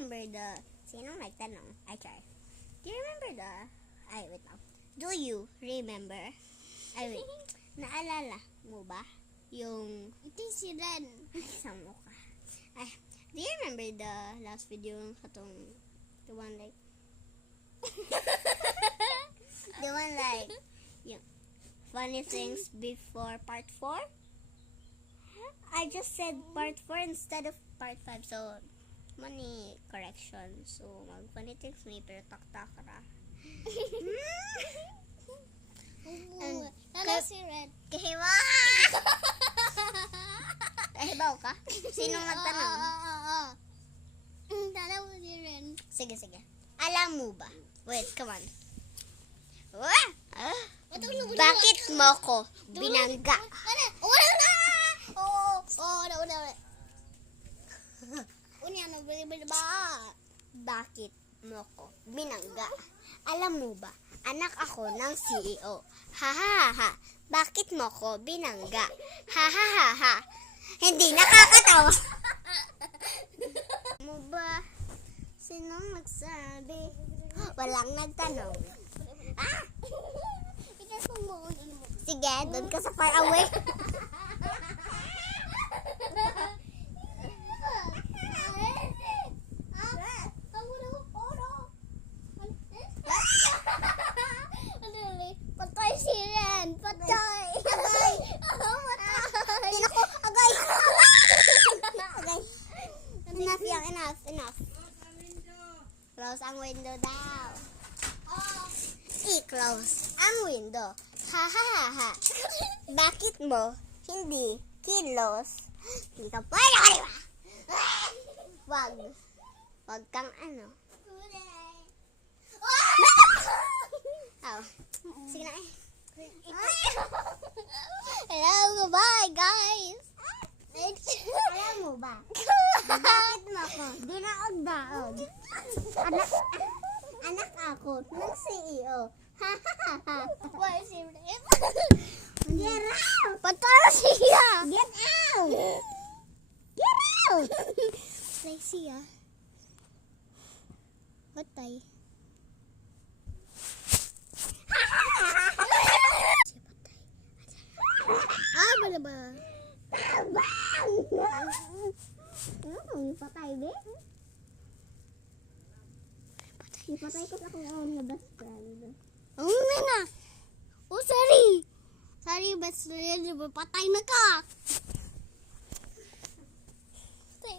remember sinong nagtanong? I try. Do you remember wait lang. Do you remember? Wait. Naalala mo ba? Yung, Ito si Ren. sa mukha. Do you remember the last video katong, the one like, yung funny things before part 4? I just said part 4 instead of part 5, so money correction. So mag funny things may pero tak-tak ra. Nala si Ren. Kahiwa! Kahibaw ka? Sinong nagtanong? Nala mo si Ren. Sige. Alam mo ba? Wait, come on. Bakit mo ko binangga? Wala na! Wala. Unya na ba? Bakit mo ko binangga? Alam mo ba? Anak ako ng CEO. Ha. Bakit mo ko binangga? Ha. Hindi nakakatawa. Mo ba? Sinong nagsabi? Walang nagtanong. Sige, doon ka sa far away. Patay si Ren. Patay. Agay. Enough. Close ang window daw. I-close ang window. Ha. Bakit mo hindi kilos? Hindi ka pwede. Wag kang ano. Sige na Hello, bye guys. Alam mo ba? Bakit mo ko dinaog-daog? Anak ako ng CEO. Ha. Why si Ren? Get out! Patay siya. Get out! Patay siya. Patay. Ba? Patay, be? Patay ko sa akong own na best friend. Na. Sorry. Sorry, best friend. Patay na ka. Patay,